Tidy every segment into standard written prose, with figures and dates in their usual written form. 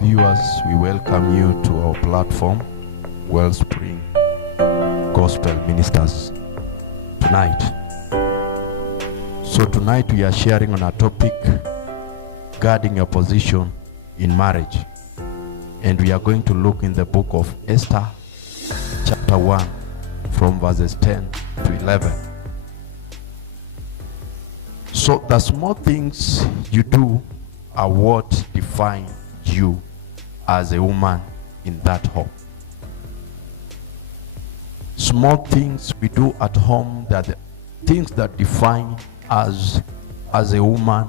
viewers, we welcome you to our platform, Wellspring Gospel Ministers, tonight. So tonight we are sharing on a topic, guarding your position in marriage. And we are going to look in the book of Esther, chapter 1, from verses 10 to 11. So the small things you do are what define you as a woman in that home. Small things we do at home, that the things that define us as a woman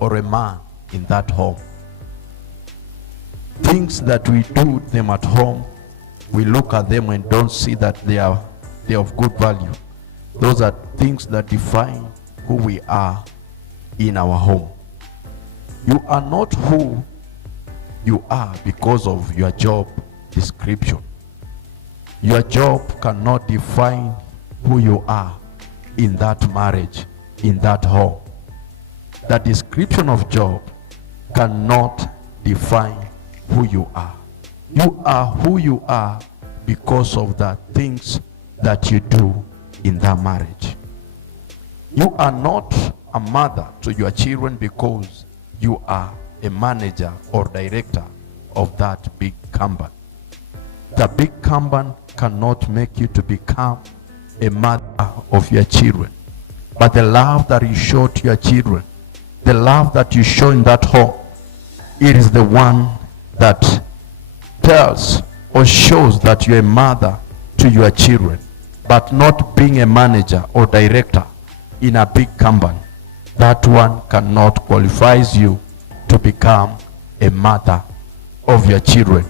or a man in that home. Things that we do them at home, we look at them and don't see that they are of good value. Those are things that define who we are in our home. You are not who you are because of your job description. Your job cannot define who you are in that marriage, in that home. The description of job cannot define who you are. You are who you are because of the things that you do in that marriage. You are not a mother to your children because you are a manager or director of that big company. The big company cannot make you to become a mother of your children. But the love that you show to your children, the love that you show in that home, it is the one that tells or shows that you're a mother to your children, but not being a manager or director in a big company. That one cannot qualify you to become a mother of your children.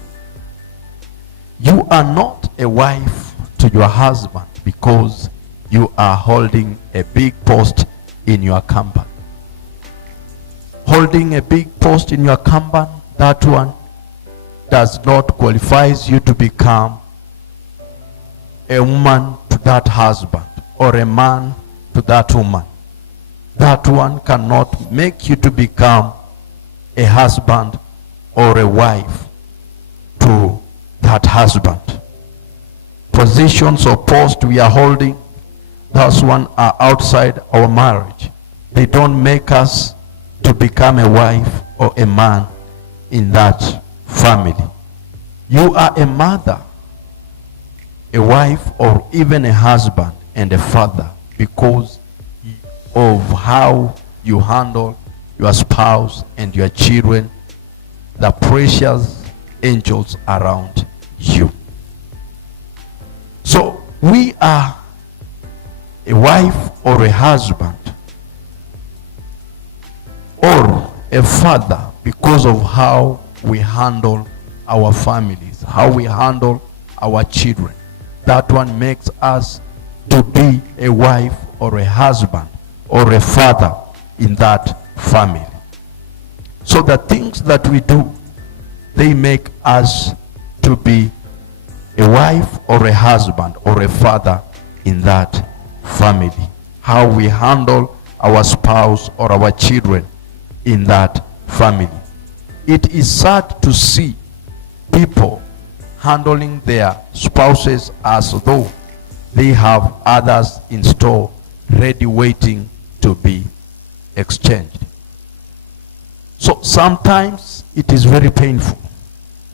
You are not a wife to your husband because you are holding a big post in your company. Holding a big post in your company, that one does not qualify you to become a woman to that husband or a man to that woman. That one cannot make you to become a husband or a wife to that husband. Positions or posts we are holding, those one are outside our marriage. They don't make us to become a wife or a man in that family. You are a mother, a wife, or even a husband and a father because of how you handle your spouse and your children, the precious angels around you. So we are a wife or a husband or a father because of how we handle our families, how we handle our children. That one makes us to be a wife or a husband or a father in that family. So the things that we do, they make us to be a wife or a husband or a father in that family. How we handle our spouse or our children in that family. It is sad to see people handling their spouses as though they have others in store ready waiting to be exchanged. So sometimes it is very painful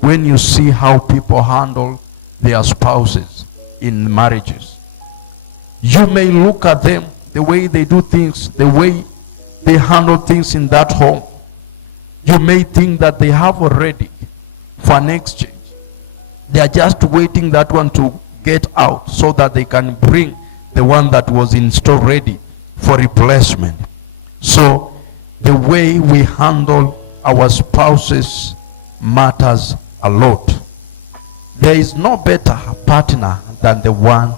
when you see how people handle their spouses in marriages. You may look at them, the way they do things, the way they handle things in that home. You may think that they have already for an exchange. They are just waiting that one to get out so that they can bring the one that was in store ready for replacement. So the way we handle our spouses matters a lot. There is no better partner than the one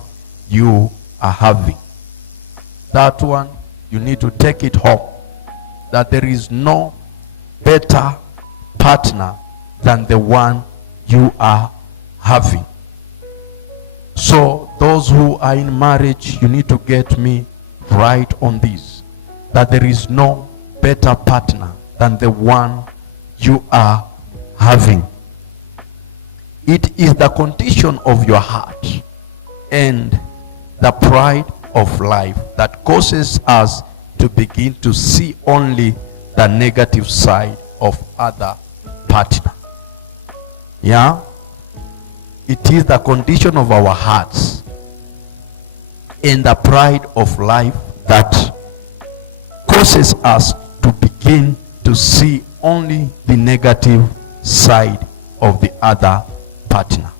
you are having. That one, you need to take it home. That there is no better partner than the one you are having. So those who are in marriage, you need to get me right on this. That there is no better partner than the one you are having. It is the condition of your heart and the pride of life that causes us to begin to see only the negative side of other partner. Yeah? It is the condition of our hearts and the pride of life that causes us to begin to see only the negative side of the other partner.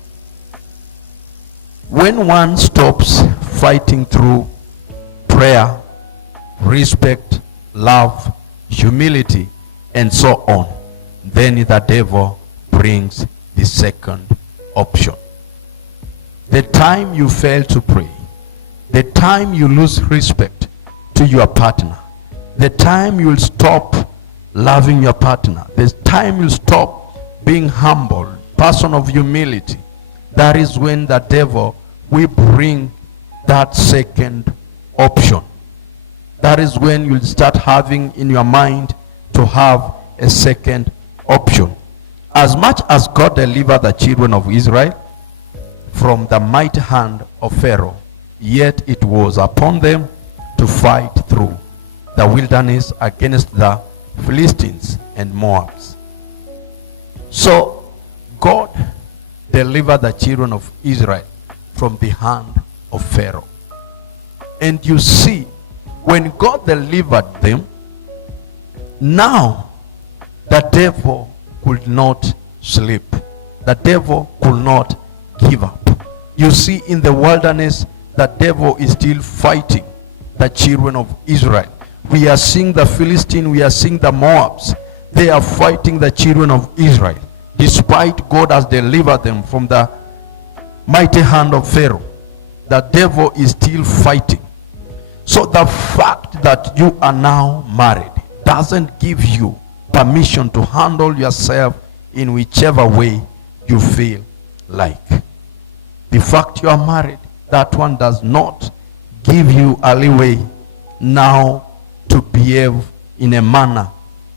When one stops fighting through prayer, respect, love, humility, and so on, then the devil brings the second option. The time you fail to pray, the time you lose respect to your partner, the time you'll stop loving your partner, the time you stop being humble, person of humility, that is when the devil will bring that second option. That is when you'll start having in your mind to have a second option. As much as God delivered the children of Israel from the mighty hand of Pharaoh, yet it was upon them to fight through the wilderness against the Philistines and Moabs. So God delivered the children of Israel from the hand of Pharaoh. And you see, when God delivered them, now the devil could not sleep. The devil could not give up. You see, in the wilderness, the devil is still fighting the children of Israel. We are seeing the Philistines, we are seeing the Moabs. They are fighting the children of Israel. Despite God has delivered them from the mighty hand of Pharaoh, the devil is still fighting. So the fact that you are now married doesn't give you permission to handle yourself in whichever way you feel like. The fact you are married, that one does not give you a leeway now to behave in a manner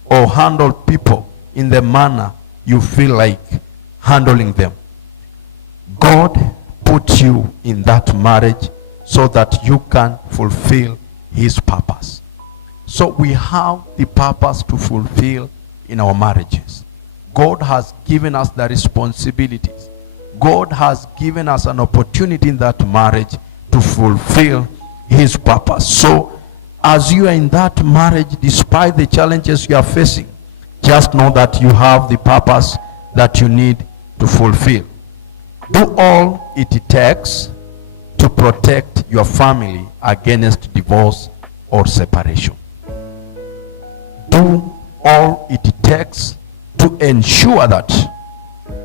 or handle people in the manner you feel like handling them. God put you in that marriage so that you can fulfill his purpose. So we have the purpose to fulfill in our marriages. God has given us the responsibilities. God has given us an opportunity in that marriage to fulfill his purpose. So as you are in that marriage, despite the challenges you are facing, just know that you have the purpose that you need to fulfill. Do all it takes to protect your family against divorce or separation. Do all it takes to ensure that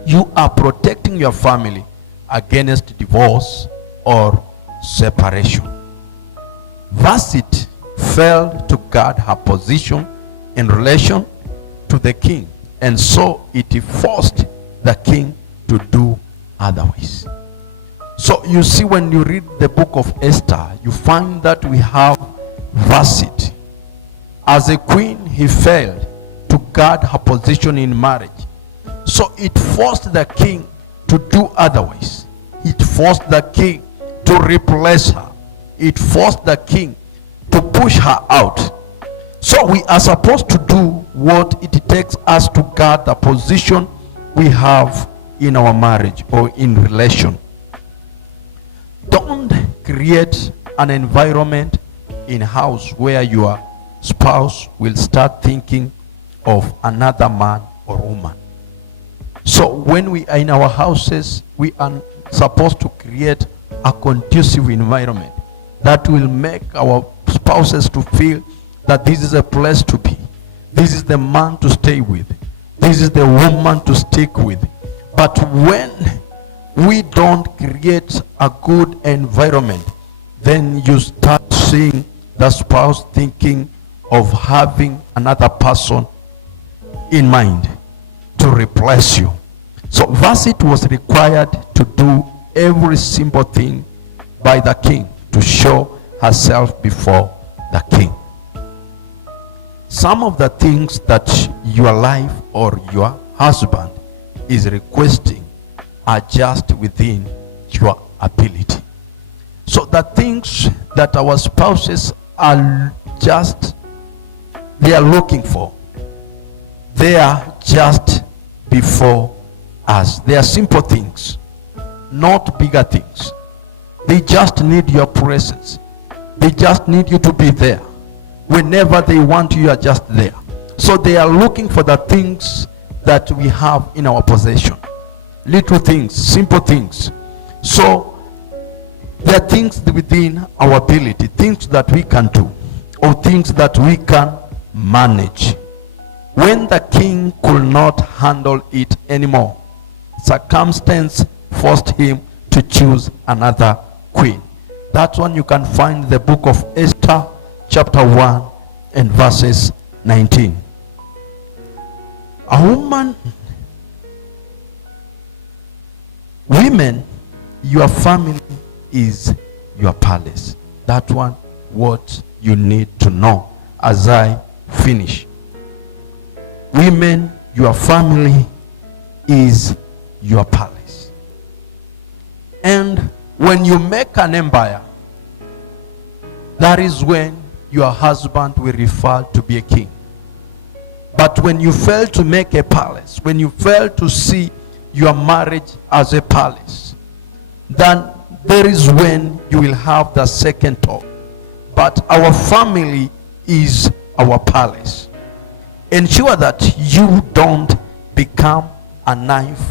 you are protecting your family against divorce or separation. Vashti failed to guard her position in relation to the king, and so it forced the king to do otherwise. So you see, when you read the book of Esther, you find that we have Vashti. As a queen, he failed to guard her position in marriage. So it forced the king to do otherwise. It forced the king to replace her. It forced the king to push her out. So we are supposed to do what it takes us to guard the position we have in our marriage or in relation. Don't create an environment in house where your spouse will start thinking of another man or woman. So when we are in our houses, we are supposed to create a conducive environment that will make our spouses to feel that this is a place to be. This is the man to stay with. This is the woman to stick with. But when we don't create a good environment, then you start seeing the spouse thinking of having another person in mind to replace you. So Vashti was required to do every simple thing by the king to show herself before the king. Some of the things that your life or your husband is requesting are just within your ability. So the things that our spouses are they are looking for, they are just before us. They are simple things, not bigger things. They just need your presence. They just need you to be there. Whenever they want you are just there. So they are looking for the things that we have in our possession. Little things, simple things. So there are things within our ability, things that we can do, or things that we can manage. When the king could not handle it anymore, circumstance forced him to choose another queen. That one you can find in the book of Esther, chapter 1 and verses 19. Women, your family is your palace. That one, what you need to know as I finish. Women, your family is your palace. And when you make an empire, that is when your husband will refer to be a king. But when you fail to make a palace, when you fail to see your marriage as a palace, then there is when you will have the second talk. But our family is our palace. Ensure that you don't become a knife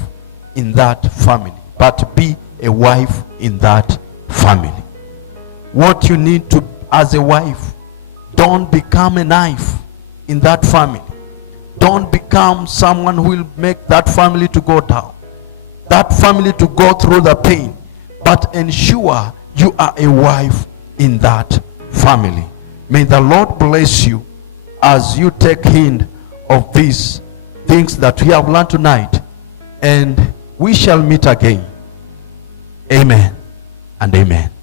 in that family, but be a wife in that family. What you need to, as a wife, don't become a knife in that family. Don't become someone who will make that family to go down, that family to go through the pain. But ensure you are a wife in that family. May the Lord bless you as you take heed of these things that we have learned tonight. And we shall meet again. Amen and amen.